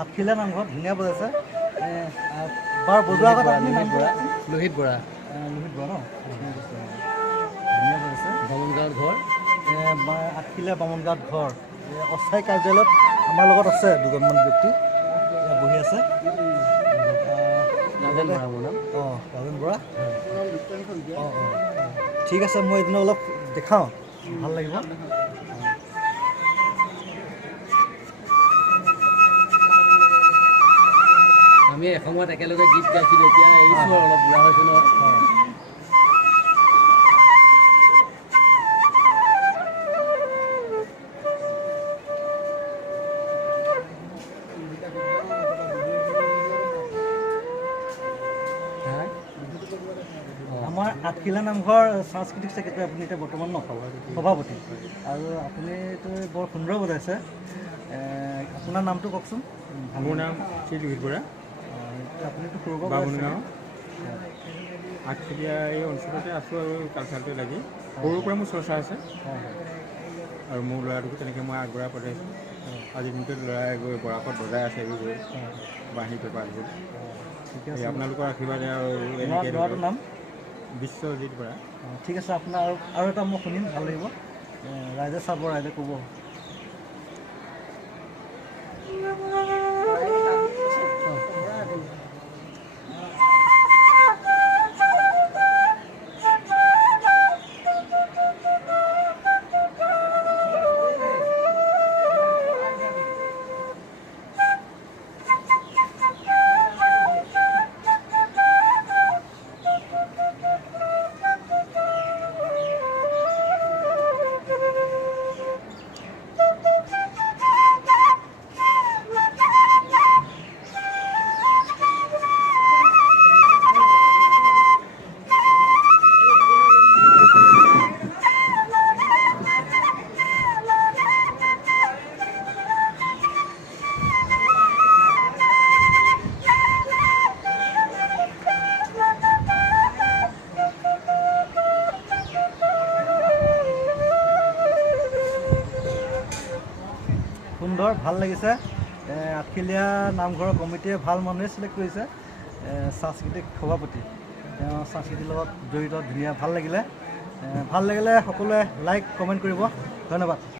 আঠখিলীয়া নামঘৰত ধুনীয়া বজাইছে বাৰ বজোৱাৰ আগত আপুনি নাম লোহিত বৰা লোহিত বৰা ন ধুনীয়া বজাইছে বামুণগাঁৱত ঘৰ আঠখিলীয়া বামুণগাঁৱত ঘৰ অস্থায়ী কাৰ্যালয়ত আমাৰ লগত আছে দুজনমান ব্যক্তি বহি আছে ৰাজেন বৰা মোৰ নাম ৰাজেন বৰা ঠিক আছে মই এদিন অলপ দেখাওঁ ভাল লাগিব আমি এসময়ত একেলগে গীত গাইছিলোঁ এতিয়া এৰিছোঁ অলপ বুঢ়া হৈছোঁ ন আমাৰ আঠখিলীয়া নামঘৰ সাংস্কৃতিক ছেক্ৰেটাৰী আপুনি এতিয়া বৰ্তমান ন সভাপতি আৰু আপুনিতো বৰ সুন্দৰ বজাইছে আপোনাৰ নামটো কওকচোন মোৰ নাম শ্ৰী লোহিত বৰা আপুনিতো সৰুৰ পৰা বামুণগাঁও আঠখিলীয়া এই অঞ্চলতে আছোঁ আৰু কালচাৰটোৱে লাগি সৰুৰ পৰা মোৰ চৰ্চা আছে আৰু মোৰ ল'ৰাটোকো তেনেকৈ মই আগবঢ়াই পঠাইছোঁ আজিৰ দিনটোত ল'ৰাই গৈ বৰাকত বজাই আছে গৈ বাঁহী পেপাৰ গৈ ঠিকে আছে আপোনালোকৰ আশীৰ্বাদে আৰু ল'ৰাটোৰ নাম বিশ্বজিত বৰা ঠিক আছে আপোনাৰ আৰু এটা মই শুনিম ভাল লাগিব ৰাইজে চাব ৰাইজে ক'ব সুন্দৰ ভাল লাগিছে আঠখিলীয়া নামঘৰৰ কমিটিয়ে ভাল মানুহে চিলেক্ট কৰিছে সাংস্কৃতিক সভাপতি তেওঁ সাংস্কৃতিৰ লগত জড়িত ধুনীয়া ভাল লাগিলে সকলোৱে লাইক কমেণ্ট কৰিব ধন্যবাদ